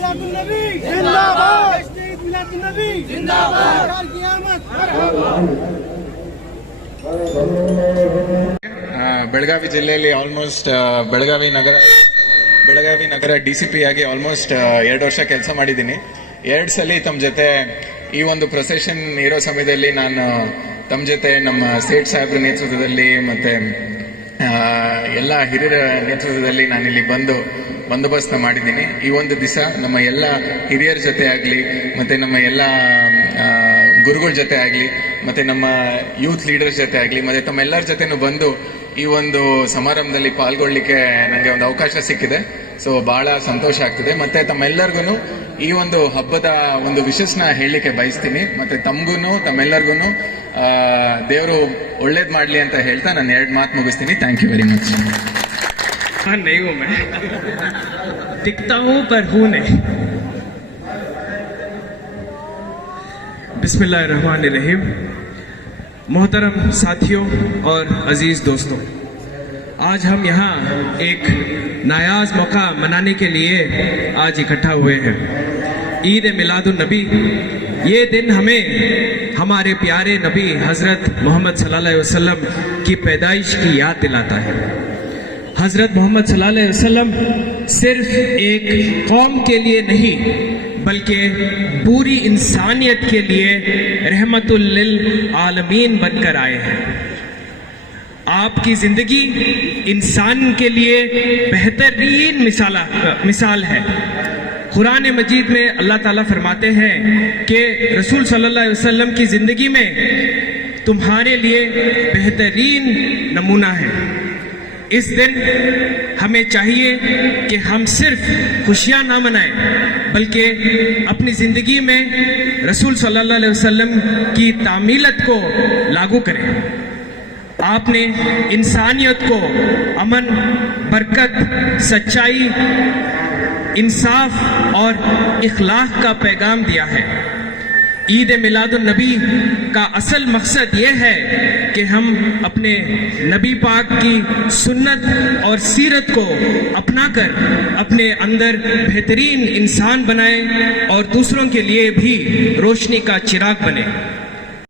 मिलादुन्नबी जिंदाबाद, ईद मिलादुन्नबी जिंदाबाद, क़यामत। ಬೆಳಗಾವಿ ಜಿಲ್ಲೆಯಲ್ಲಿ ಆಲ್ಮೋಸ್ಟ್ ಬೆಳಗಾವಿ ನಗರ DCP ಆಗಿ ಆಲ್ಮೋಸ್ಟ್ 2 ವರ್ಷ ಕೆಲಸ ಮಾಡಿದ್ದೀನಿ. 2 ಸಲ ತಮ್ಮ ಜೊತೆ ಈ ಒಂದು ಪ್ರೊಸೆಷನ್ ಇರೋ ಸಮಯದಲ್ಲಿ ನಾನು ತಮ್ಮ ಜೊತೆ ನಮ್ಮ ಸೇಠ್ ಸಾಹೇಬ್ರ ನೇತೃತ್ವದಲ್ಲಿ ಮತ್ತೆ ಎಲ್ಲ ಹಿರಿಯರ ನೇತೃತ್ವದಲ್ಲಿ ನಾನಿಲ್ಲಿ ಬಂದು ಬಂದೋಬಸ್ತ್ ಮಾಡಿದ್ದೀನಿ. ಈ ಒಂದು ದಿವಸ ನಮ್ಮ ಎಲ್ಲ ಹಿರಿಯರ ಜೊತೆ ಆಗಲಿ ಮತ್ತೆ ನಮ್ಮ ಎಲ್ಲ ಗುರುಗಳ ಜೊತೆ ಆಗಲಿ ಮತ್ತೆ ನಮ್ಮ ಯೂತ್ ಲೀಡರ್ಸ್ ಜೊತೆ ಆಗಲಿ ಮತ್ತೆ ತಮ್ಮೆಲ್ಲರ ಜೊತೆನೂ ಬಂದು ಈ ಒಂದು ಸಮಾರಂಭದಲ್ಲಿ ಪಾಲ್ಗೊಳ್ಳಿಕ್ಕೆ ನನಗೆ ಒಂದು ಅವಕಾಶ ಸಿಕ್ಕಿದೆ. ಸೊ ಬಹಳ ಸಂತೋಷ ಆಗ್ತಿದೆ. ಮತ್ತೆ ತಮ್ಮೆಲ್ಲರಿಗೂ ಈ ಒಂದು ಹಬ್ಬದ ಒಂದು ವಿಶಸ್ನ ಹೇಳಲಿಕ್ಕೆ ಬಯಸ್ತೀನಿ. ಮತ್ತೆ ತಮ್ಗೂ ತಮ್ಮೆಲ್ಲರಿಗೂ ದೇವರು ಒಳ್ಳೇದ್ ಮಾಡ್ಲಿ ಅಂತ ಹೇಳ್ತಾ ನಾನು 2 ಮಾತು ಮುಗಿಸ್ತೀನಿ. Thank you very much. नहीं हूं मैं, दिखता हूं पर हूं नहीं। बिस्मिल्लाहिर्रहमानिर्रहीम। मोहतरम साथियों और अजीज दोस्तों, आज हम यहाँ एक नायाज मौका मनाने के लिए आज इकट्ठा हुए हैं, ईद मिलादुन्नबी। ये दिन हमें हमारे प्यारे नबी हजरत मोहम्मद सल्लल्लाहु अलैहि वसल्लम की पैदाइश की याद दिलाता है। हजरत मोहम्मद सल्लल्लाहु अलैहि वसल्लम सिर्फ एक कौम के लिए नहीं बल्कि पूरी इंसानियत के लिए रहमतुल लिल आलमीन बनकर आए हैं। आपकी जिंदगी इंसान के लिए बेहतरीन मिसाल है। कुरान मजीद में अल्लाह ताला फरमाते हैं कि रसूल सल्लल्लाहु अलैहि वसल्लम की जिंदगी में तुम्हारे लिए बेहतरीन नमूना है। इस दिन हमें चाहिए कि हम सिर्फ खुशियां ना मनाएं बल्कि अपनी जिंदगी में रसूल सल्लल्लाहु अलैहि वसल्लम की तामीलत को लागू करें। आपने इंसानियत को अमन, बरकत, सच्चाई, इंसाफ और इखलाक का पैगाम दिया है। ईद मिलादुन्नबी का असल मकसद ये है कि हम अपने नबी पाक की सुन्नत और सीरत को अपनाकर अपने अंदर बेहतरीन इंसान बनाएं और दूसरों के लिए भी रोशनी का चिराग बने।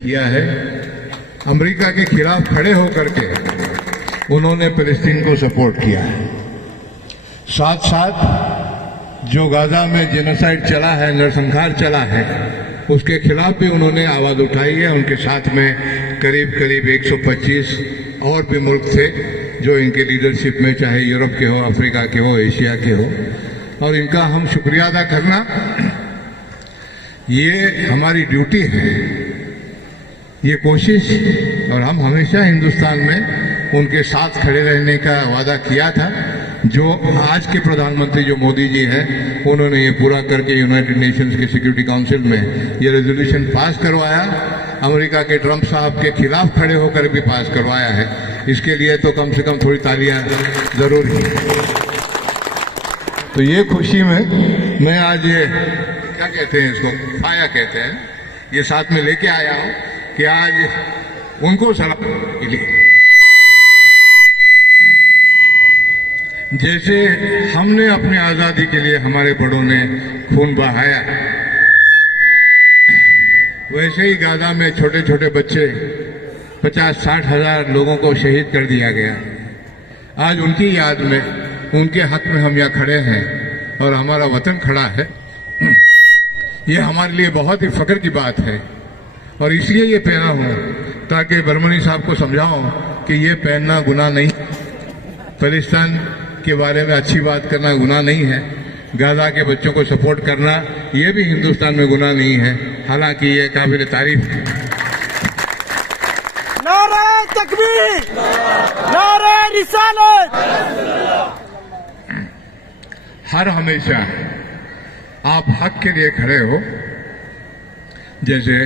किया है अमेरिका के खिलाफ खड़े होकर के उन्होंने फिलिस्तीन को सपोर्ट किया है। साथ साथ जो गाजा में जेनोसाइड चला है, नरसंहार चला है, उसके खिलाफ भी उन्होंने आवाज उठाई है। उनके साथ में करीब 125 और भी मुल्क थे जो इनके लीडरशिप में, चाहे यूरोप के हो, अफ्रीका के हो, एशिया के हो, और इनका हम शुक्रिया अदा करना ये हमारी ड्यूटी है, ये कोशिश। और हम हमेशा हिंदुस्तान में उनके साथ खड़े रहने का वादा किया था। जो आज के प्रधानमंत्री जो मोदी जी हैं, उन्होंने ये पूरा करके यूनाइटेड नेशंस के सिक्योरिटी काउंसिल में ये रेजोल्यूशन पास करवाया। अमेरिका के ट्रंप साहब के खिलाफ खड़े होकर भी पास करवाया है। इसके लिए तो कम से कम थोड़ी तालियां जरूर ही। तो ये खुशी में मैं आज ये क्या कहते हैं, इसको फाया कहते हैं, ये साथ में लेके आया हूं कि आज उनको सलाम के लिए, जैसे हमने अपनी आजादी के लिए हमारे बड़ों ने खून बहाया, वैसे ही गाजा में छोटे छोटे बच्चे 50-60 हजार लोगों को शहीद कर दिया गया। आज उनकी याद में, उनके हक में हम यहाँ खड़े हैं और हमारा वतन खड़ा है। ये हमारे लिए बहुत ही फख्र की बात है और इसलिए ये पहना हूं ताकि बर्मनी साहब को समझाऊं कि ये पहनना गुनाह नहीं। फिलिस्तीन के बारे में अच्छी बात करना गुनाह नहीं है, गाजा के बच्चों को सपोर्ट करना ये भी हिंदुस्तान में गुनाह नहीं है, हालांकि ये काबिल तारीफ है। नारे तकबीर, नारे रिसालत। हर हमेशा आप हक के लिए खड़े हो। जैसे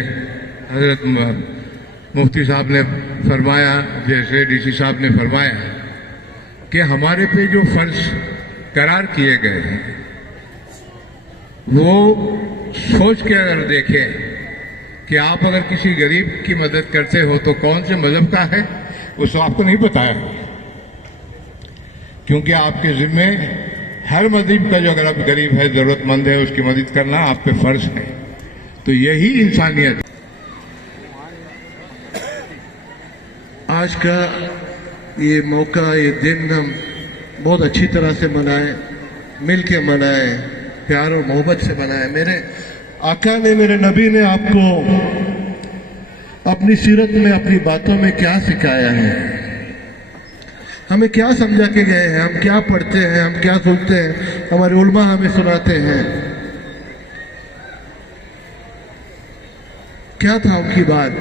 हजरत मुफ्ती साहब ने फरमाया, जैसे डीसी साहब ने फरमाया कि हमारे पे जो फर्ज करार किए गए हैं वो सोच के अगर देखें कि आप अगर किसी गरीब की मदद करते हो तो कौन से मजहब का है, उसको आपको नहीं बताया, क्योंकि आपके जिम्मे हर मजहब का जो अगर आप गरीब है, जरूरतमंद है, उसकी मदद करना आप पे फर्ज है। तो यही इंसानियत। आज का ये मौका, ये दिन हम बहुत अच्छी तरह से मनाएं, मिल के मनाएं, प्यार और मोहब्बत से मनाएं। मेरे आका ने, मेरे नबी ने आपको अपनी सीरत में, अपनी बातों में क्या सिखाया है, हमें क्या समझा के गए हैं, हम क्या पढ़ते हैं, हम क्या सुनते हैं, हमारे उलमा हमें सुनाते हैं। क्या था उनकी बात?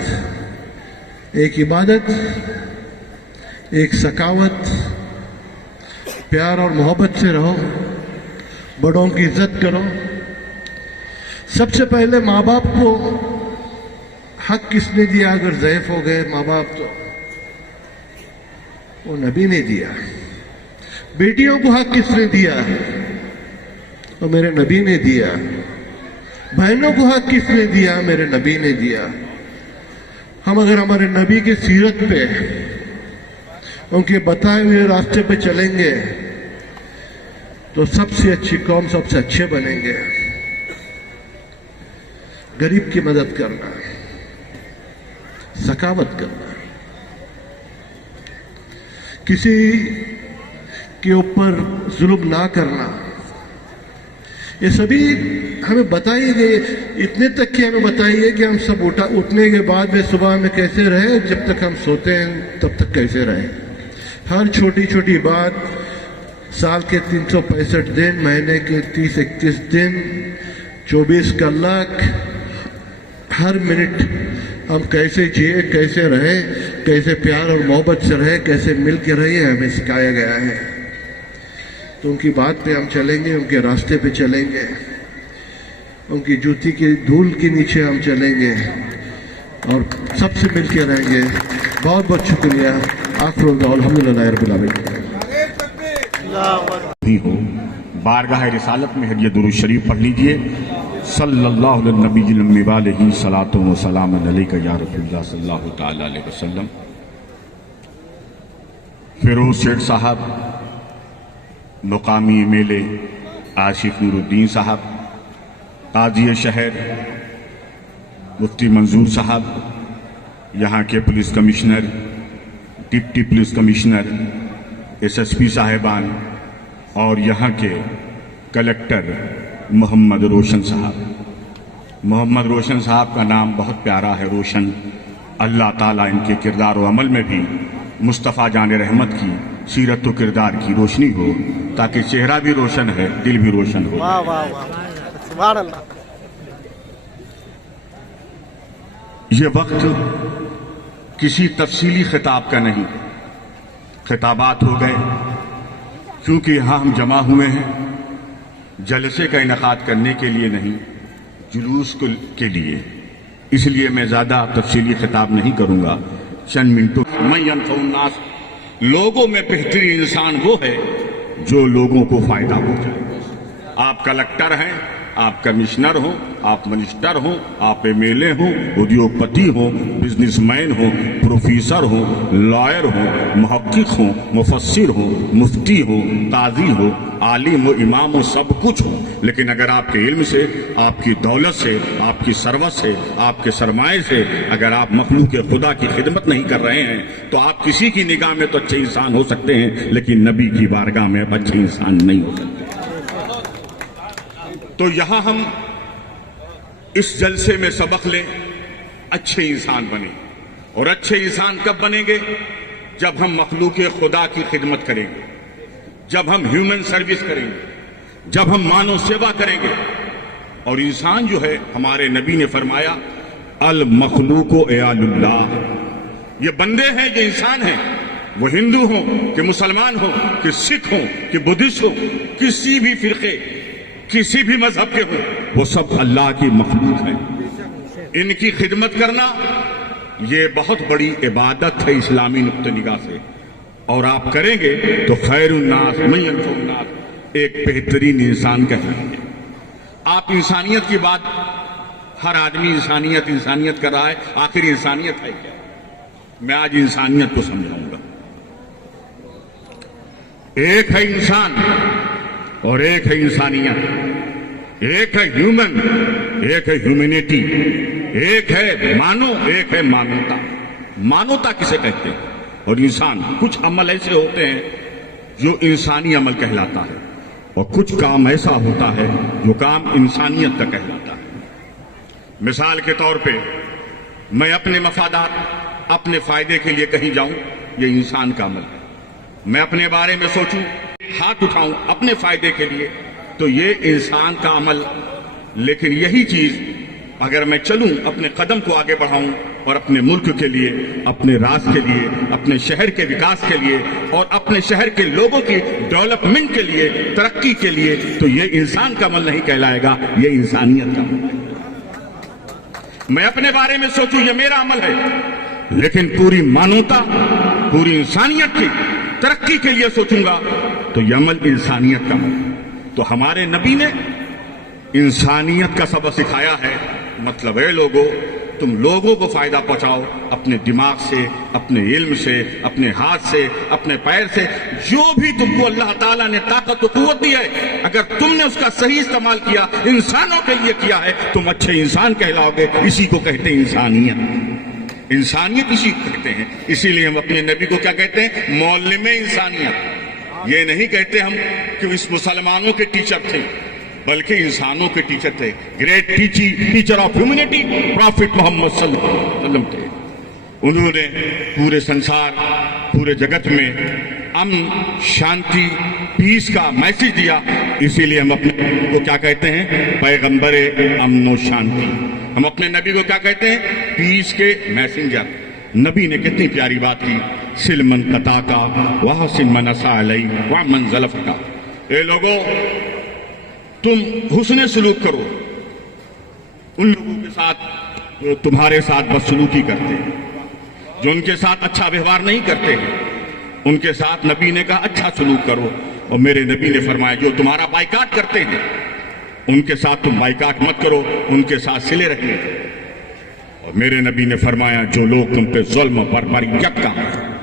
एक इबादत, एक सकावत, प्यार और मोहब्बत से रहो, बड़ों की इज्जत करो। सबसे पहले माँ बाप को हक किसने दिया? अगर ज़ैफ हो गए माँ बाप तो वो नबी ने दिया। बेटियों को हक किसने दिया? तो मेरे नबी ने दिया। बहनों को हक किसने दिया? मेरे नबी ने दिया। हम अगर हमारे नबी की सीरत पे, उनके बताए हुए रास्ते पे चलेंगे तो सबसे अच्छी कौम, सबसे अच्छे बनेंगे। गरीब की मदद करना, सखावत करना, किसी के ऊपर जुल्म ना करना, ये सभी हमें बताई गई। इतने तक कि हमें बताइए कि हम सब उठने के बाद में सुबह में कैसे रहे, जब तक हम सोते हैं तब तक कैसे रहे। हर छोटी छोटी बात, साल के 365 दिन, महीने के 30-31 दिन, 24 कलाक, हर मिनट हम कैसे जिए, कैसे रहे, कैसे प्यार और मोहब्बत से रहे, कैसे मिल के रहिए, हमें सिखाया गया है। तो उनकी बात पे हम चलेंगे, उनके रास्ते पे चलेंगे, उनकी जूती की धूल के नीचे हम चलेंगे और सबसे मिल के रहेंगे। बहुत बहुत शुक्रिया। अल्हम्दुलिल्लाह रब्बिल आलमीन। भी हो, बारगाह रिसालत में ये दुरूद शरीफ पढ़ लीजिए। सल्लल्लाहु अलैहि नबी वालैहि सलातो व सलाम अलैका या रसूलल्लाह सल्लल्लाहु तआला अलैहि वसल्लम। फिरोज शेख साहब, मुकामी एमएलए आशिफ नूरुद्दीन साहब, काजी शहर मुफ्ती मंजूर साहब, यहाँ के police commissioner, deputy police commissioner, SSP साहिबान और यहाँ के कलेक्टर मोहम्मद रोशन साहब। मोहम्मद रोशन साहब का नाम बहुत प्यारा है, रोशन। अल्लाह ताला इनके किरदार और अमल में भी मुस्तफ़ा जान रहमत की सीरत व किरदार की रोशनी हो, ताकि चेहरा भी रोशन है, दिल भी रोशन हो। वाह वाह वाह, सुभान अल्लाह। ये वक्त किसी तफसीली खिताब का नहीं, खिताबात हो गए, क्योंकि यहाँ हम जमा हुए हैं जलसे का इनेकाद करने के लिए नहीं, जुलूस के लिए। इसलिए मैं ज़्यादा तफसीली खिताब नहीं करूँगा। चंद मिनटों मैं यनफ़उन्नास, लोगों में बेहतरीन इंसान वो है जो लोगों को फायदा पहुँचाए। आप कलेक्टर हैं, आप कमिश्नर हो, आप मिनिस्टर हो, आप एमएलए हो, उद्योगपति हो, बिजनेसमैन हो, प्रोफेसर हो, लॉयर हो, मुहक्किक हो, मुफस्सिर हो, मुफ्ती हो, काजी हो, आलिम हो, इमाम हो, सब कुछ हो, लेकिन अगर आपके इल्म से, आपकी दौलत से, आपकी सरवत से, आपके सरमाए से अगर आप मखलूक खुदा की खिदमत नहीं कर रहे हैं, तो आप किसी की निगाह में तो अच्छे इंसान हो सकते हैं, लेकिन नबी की बारगाह में अच्छे इंसान नहीं हो सकते। तो यहां हम इस जलसे में सबक लें, अच्छे इंसान बने। और अच्छे इंसान कब बनेंगे? जब हम मखलूक खुदा की खिदमत करेंगे, जब हम ह्यूमन सर्विस करेंगे, जब हम मानव सेवा करेंगे। और इंसान जो है, हमारे नबी ने फरमाया अल मखलूको एयालुल्लाह, ये बंदे हैं, ये इंसान हैं, वो हिंदू हो कि मुसलमान हो कि सिख हो कि बुद्धिस्ट हो, किसी भी फिरके, किसी भी मजहब के हो, वो सब अल्लाह की मखलूक है। इनकी खिदमत करना ये बहुत बड़ी इबादत है इस्लामी नुक्ते निगाह से। और आप करेंगे तो खैरुन्नास मय्यनफुन्नास, एक बेहतरीन इंसान कहलाएंगे। आप इंसानियत की बात, हर आदमी इंसानियत इंसानियत कर रहा है, आखिर इंसानियत है क्या? मैं आज इंसानियत को समझाऊंगा। एक है इंसान और एक है इंसानियत, एक है ह्यूमन, एक है ह्यूमैनिटी, एक है मानो, एक है मानवता। मानवता किसे कहते हैं? और इंसान, कुछ अमल ऐसे होते हैं जो इंसानी अमल कहलाता है, और कुछ काम ऐसा होता है जो काम इंसानियत का कहलाता है। मिसाल के तौर पे मैं अपने मफादात, अपने फायदे के लिए कहीं जाऊं, ये इंसान का अमल है। मैं अपने बारे में सोचूं, हाथ उठाऊं अपने फायदे के लिए, तो ये इंसान का अमल। लेकिन यही चीज अगर मैं चलूं, अपने कदम को आगे बढ़ाऊं और अपने मुल्क के लिए, अपने राज्य के लिए, अपने शहर के विकास के लिए और अपने शहर के लोगों की डेवलपमेंट के लिए, तरक्की के लिए, तो ये इंसान का अमल नहीं कहलाएगा, ये इंसानियत का अमल है। मैं अपने बारे में सोचूं, ये मेरा अमल है, लेकिन पूरी मानवता, पूरी इंसानियत की तरक्की के लिए सोचूंगा, तो यह अमल इंसानियत का अमल है। तो हमारे नबी ने इंसानियत का सबक सिखाया है। मतलब है लोगों, तुम लोगों को फायदा पहुंचाओ अपने दिमाग से, अपने इल्म से, अपने हाथ से, अपने पैर से, जो भी तुमको अल्लाह ताला ने ताकत और कुव्वत दी है, अगर तुमने उसका सही इस्तेमाल किया, इंसानों के लिए किया है, तुम अच्छे इंसान कहलाओगे। इसी को कहते हैं इंसानियत। इंसानियत इसी को कहते हैं। इसीलिए हम अपने नबी को क्या कहते हैं? मौलिम इंसानियत। ये नहीं कहते हम कि इस मुसलमानों के टीचर थे, बल्कि इंसानों के टीचर थे। Great teacher of humanity prophet Muhammad सल्लल्लाहु अलैहि वसल्लम थे। उन्होंने पूरे संसार, पूरे जगत में अमन, शांति, पीस का मैसेज दिया। इसीलिए हम अपने को क्या कहते हैं? पैगंबर अमन और शांति। हम अपने नबी को क्या कहते हैं? पीस के मैसेंजर। नबी ने कितनी प्यारी बात की, सिलमन कता का वाह सिलमन असा अलई वाह मन जलफ का। ए लोगों, तुम हुस्ने सलूक करो उन लोगों के साथ जो तुम्हारे साथ बदसलूकी करते हैं, जो उनके साथ अच्छा व्यवहार नहीं करते हैं, उनके साथ नबी ने कहा अच्छा सलूक करो। और मेरे नबी ने फरमाया जो तुम्हारा बाइकाट करते हैं उनके साथ तुम बाइकाट मत करो, उनके साथ सिले रहिए। और मेरे नबी ने फरमाया जो लोग तुम पे जुल्म, बर्बरियत का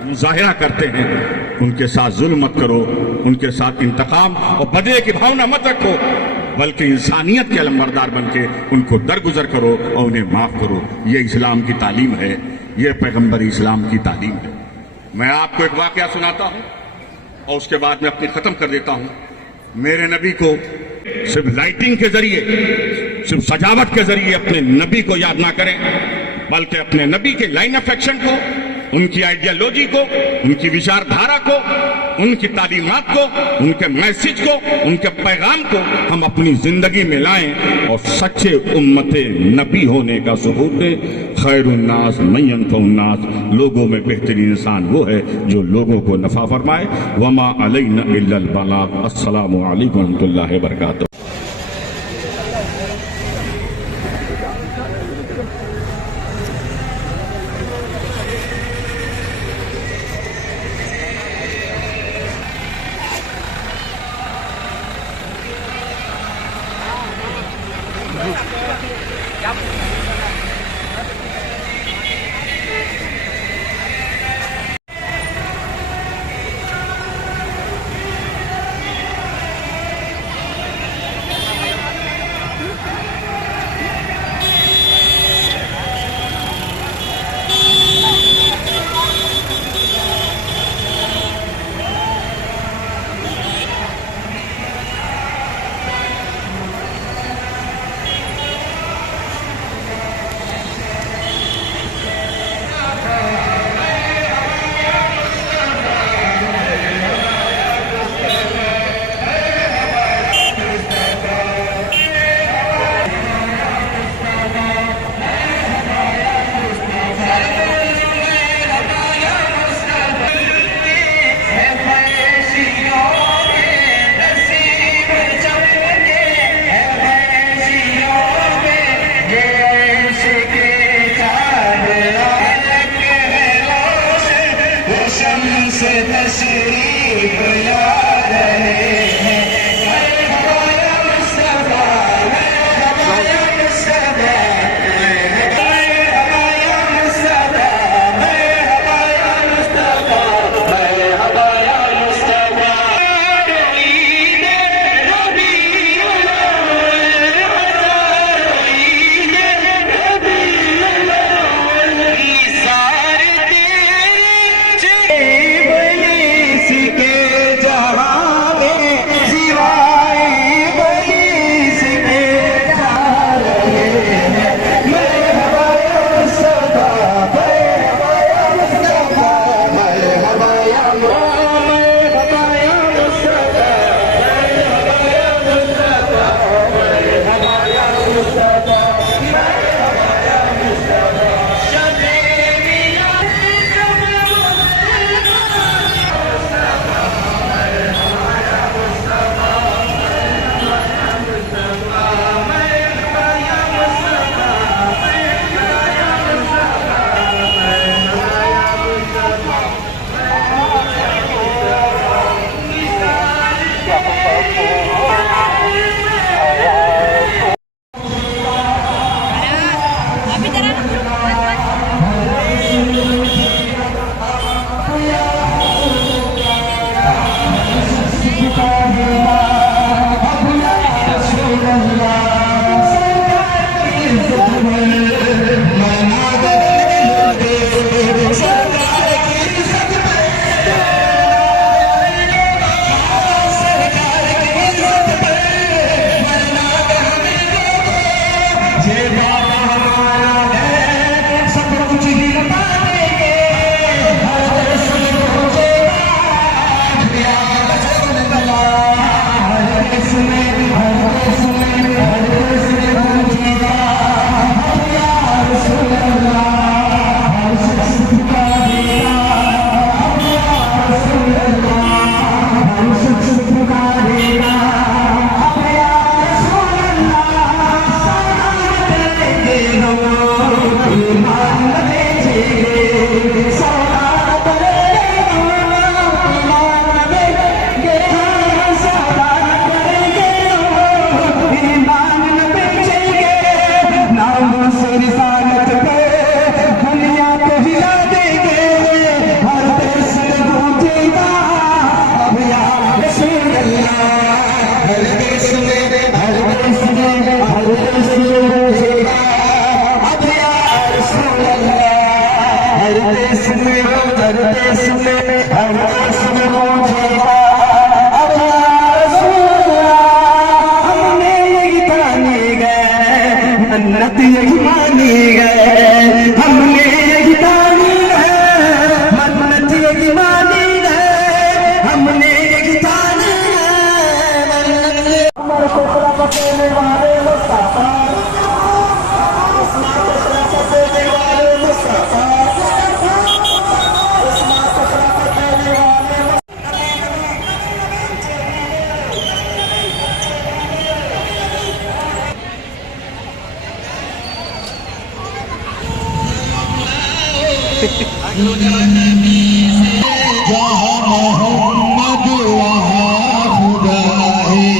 मुजाहिरा करते हैं उनके साथ जुल्म मत करो, उनके साथ इंतकाम और बदले की भावना मत रखो, बल्कि इंसानियत के अलमबरदार बन के उनको दरगुजर करो और उन्हें माफ करो। ये इस्लाम की तालीम है, ये पैगंबर इस्लाम की तालीम है। मैं आपको एक वाकया सुनाता हूं और उसके बाद मैं अपनी खत्म कर देता हूं। मेरे नबी को सिर्फ लाइटिंग के जरिए, सिर्फ सजावट के जरिए अपने नबी को याद ना करें, बल्कि अपने नबी के लाइन ऑफ एक्शन को, उनकी आइडियोलॉजी को, उनकी विचारधारा को, उनकी तालीमात को, उनके मैसेज को, उनके पैगाम को हम अपनी जिंदगी में लाएं और सच्चे उम्मते नबी होने का सबूत दें। खैरुन्नास मय्यनफउन्नास, लोगों में बेहतरीन इंसान वो है जो लोगों को नफा फरमाए। वमा अलैना इल्लल बलाग। अस्सलामु अलैकुम रहमतुल्लाहि व बरकातहू।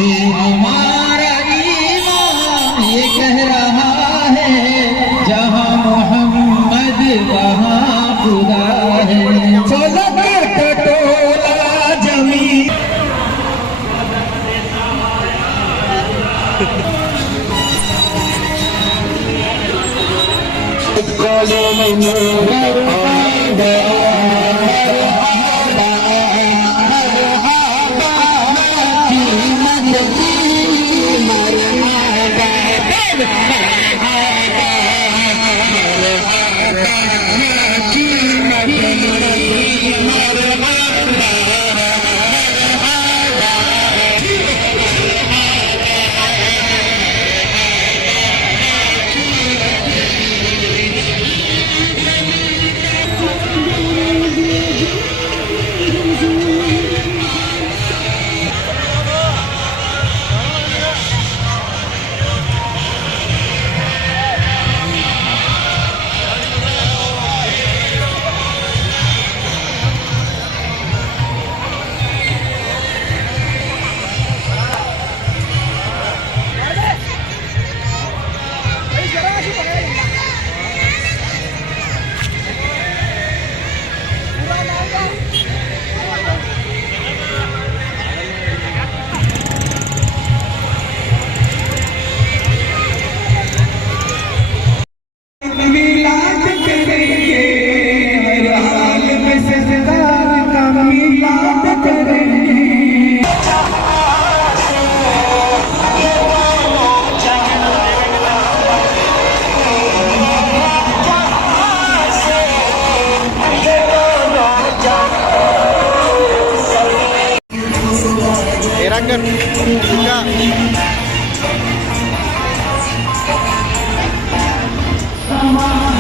हमारा ईमान ये कह रहा है जहाँ मोहम्मद वहाँ खुदा है। फलक टटोला जमीन Erakan juga Come on,